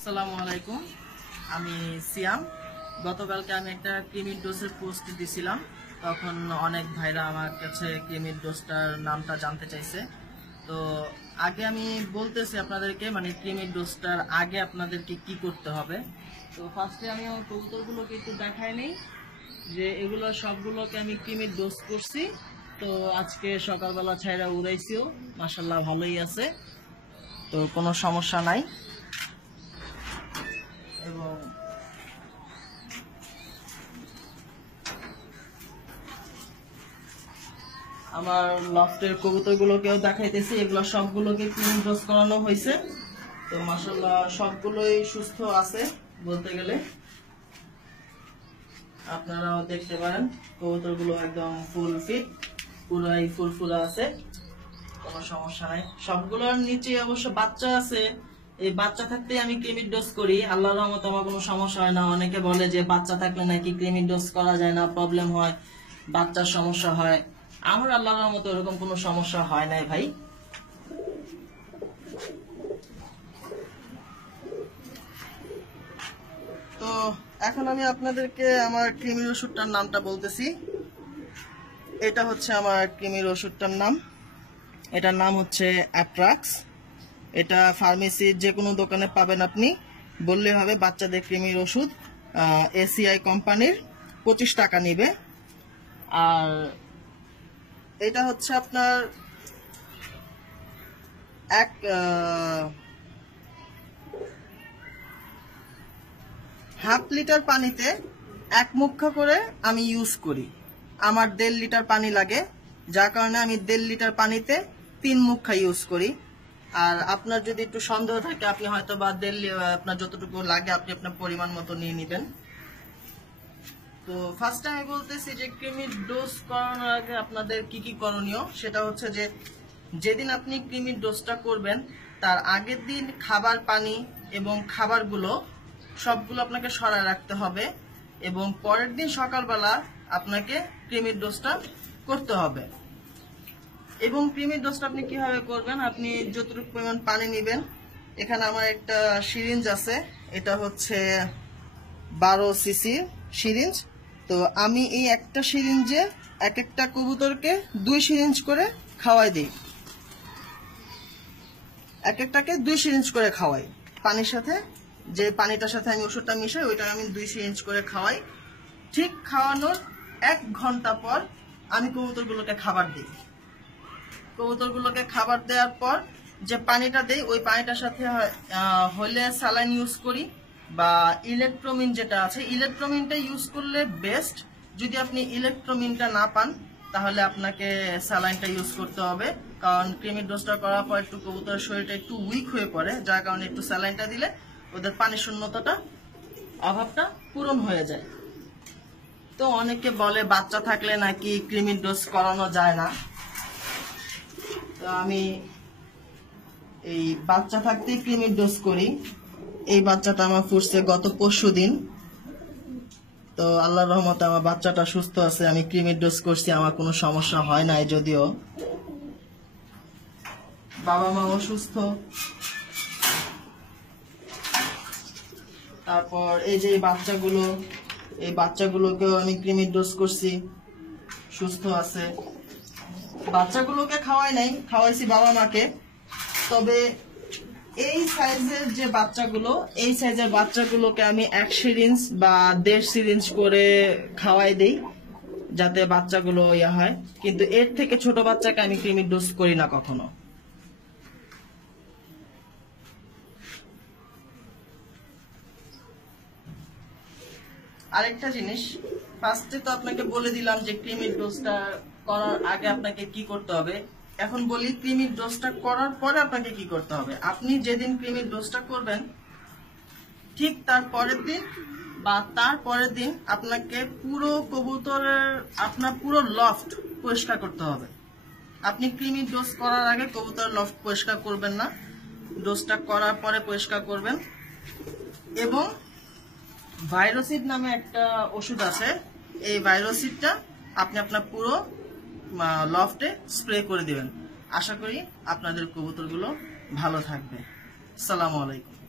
আসসালামু আলাইকুম। আমি সিয়াম। গতকালকে আমি একটা ক্রিমির ডোজের পোস্ট দিছিলাম। তখন অনেক ভাইরা আমার কাছে ক্রিমির ডোজটার নামটা জানতে চাইছে। তো আগে আমি বলতেছি আপনাদেরকে মানে ক্রিমির ডোজটার আগে আপনাদেরকে কি করতে হবে। তো ফার্স্টে আমি আমার কবুতরগুলোকে একটু দেখাই নিই, যে এগুলো সবগুলোকে আমি ক্রিমির ডোজ করছি। তো আজকে সকালবেলা ছাইরা উড়াইছিও। মাসাল্লাহ ভালোই আছে। তো কোনো সমস্যা নাই। এবং আমার লফটের কবুতরগুলোকেও দেখাইতেছি। এগুলো সবগুলোকে ক্লিন ডোজ করানো হয়েছে। তো মাসাল্লাহ সবগুলোই সুস্থ আছে বলতে গেলে। আপনারাও দেখতে পারেন, কবুতরগুলো একদম ফুল ফিট পুরাই ফুল ফুল আছে। কোনো সমস্যা নাই। সবগুলোর নিচে অবশ্য বাচ্চা আছে। এই বাচ্চা থাকতে আমি ক্রিমির ডোজ করি। আল্লাহর রহমতে আমার কোনো সমস্যা হয় না। অনেকে বলে যে বাচ্চা থাকলে নাকি ক্রিমির ডোজ করা যায় না প্রবলেম হয়, বাচ্চার সমস্যা হয়। আমার আল্লাহর রহমতে ওরকম কোনো সমস্যা হয় নাই ভাই। তো এখন আমি আপনাদেরকে আমার ক্রিমির ওষুধটার নামটা বলতেছি। এটা হচ্ছে আমার ক্রিমির ওষুধটার নাম। এটার নাম হচ্ছে অ্যাট্রাক্স এটা ফার্মেসির যে কোনো দোকানে পাবেন আপনি। বললে হবে বাচ্চাদের ক্রিমির ওষুধ এসিআই কোম্পানির পঁচিশ টাকা নিবে। আর এটা হচ্ছে আপনার এক হাফ লিটার পানিতে এক মুখা করে আমি ইউজ করি। আমার দেড় লিটার পানি লাগে, যার কারণে আমি দেড় লিটার পানিতে তিন মুখা ইউজ করি। আর আপনার যদি একটু সন্দেহ থাকে, আপনি হয়তো বা দেড় লি- আপনার যতটুকু লাগে, আপনি আপনার পরিমাণ মতো নিয়ে নেবেন। তো ফার্স্ট আমি বলতেছি যে ক্রিমির ডোজ করানোর আগে আপনাদের কি কি করণীয়? সেটা হচ্ছে যে, যেদিন আপনি ক্রিমির ডোজটা করবেন, তার আগের দিন খাবার পানি এবং খাবারগুলো সবগুলো আপনাকে সরায় রাখতে হবে এবং পরের দিন সকালবেলা আপনাকে ক্রিমির ডোজটা করতে হবে। এবং ক্রিমির ডোজটা আপনি কীভাবে করবেন? আপনি যতটুকু পরিমাণ পানি নেবেন। এখানে আমার একটা সিরিঞ্জ আছে। এটা হচ্ছে বারো সিসি সিরিঞ্জ। তো আমি এই একটা সিরিঞ্জে এক একটা কবুতরকে দুই সিরিঞ্জ করে খাওয়াই দিই। এক একটাকে দুই সিরিঞ্জ করে খাওয়াই। পানির সাথে, যে পানিটার সাথে আমি ওষুধটা মিশাই ওইটা আমি দুই সিরিঞ্জ করে খাওয়াই। ঠিক খাওয়ানোর এক ঘণ্টা পর আমি কবুতরগুলোকে খাবার দিই। কবুতরগুলোকে খাবার দেওয়ার পর যে পানিটা দেই, ওই পানিটার সাথে হলে স্যালাইন ইউজ করি বা ইলেকট্রোমিন যেটা আছে, ইলেকট্রোমিনটা ইউজ করলে বেস্ট। যদি আপনি ইলেকট্রোমিনটা না পান, তাহলে আপনাকে স্যালাইনটা ইউজ করতে হবে। কারণ ক্রিমির ডোজটা করার পর একটু কবুতরের শরীরটা একটু উইক হয়ে পড়ে, যার কারণে একটু স্যালাইনটা দিলে ওদের পানি শূন্যতাটা, অভাবটা পূরণ হয়ে যায়। তো অনেকে বলে, বাচ্চা থাকলে নাকি ক্রিমির ডোজ করানো যায় না। তো আমি এই বাচ্চা ক্রিমির ডোজ করি। এই বাচ্চাটা আমার ফুটছে গত পরশু দিন। তো রহমতে আমার বাচ্চাটা সুস্থ আছে, আমি ক্রিমির ডোজ করছি, আমার কোনো সমস্যা হয় নাই যদিও। বাবা মাও সুস্থ। তারপর এই যে বাচ্চাগুলো, এই বাচ্চাগুলোকেও আমি ক্রিমির ডোজ করছি, সুস্থ আছে। বাচ্চাগুলোকে খাওয়াই নাই, খাওয়াইছি বাবা মাকে তবে এই সাইজের যে বাচ্চাগুলো, এই সাইজের বাচ্চাগুলোকে আমি এক সিরিঞ্জ বা দেড় সিরিঞ্জ করে খাওয়াই দেই, যাতে বাচ্চাগুলো ইয়া হয়। কিন্তু এর থেকে ছোট বাচ্চাকে আমি ক্রিমির ডোজ করি না কখনো। আরেকটা জিনিস ফার্স্টে তো আপনাকে বলে দিলাম যে ক্রিমির ডোজটা করার আগে আপনাকে কি করতে হবে? এখন বলি, ক্রিমির ডোজটা করার পরে আপনাকে কি করতে হবে? আপনি যেদিন ক্রিমির ডোজটা করবেন, ঠিক তার পরের দিন বা তার পরের দিন আপনাকে পুরো কবুতরের, আপনার পুরো লফট পরিষ্কার করতে হবে। আপনি ক্রিমির ডোজ করার আগে কবুতরের লফট পরিষ্কার করবেন না। ডোজটা করার পরে পরিষ্কার করবেন। এবং ভাইরোসিড নামে একটা ওষুধ আছে। এই ভাইরোসিডটা আপনি আপনার পুরো লফটে স্প্রে করে দিবেন। আশা করি আপনাদের কবুতরগুলো ভালো থাকবে। সালামু আলাইকুম।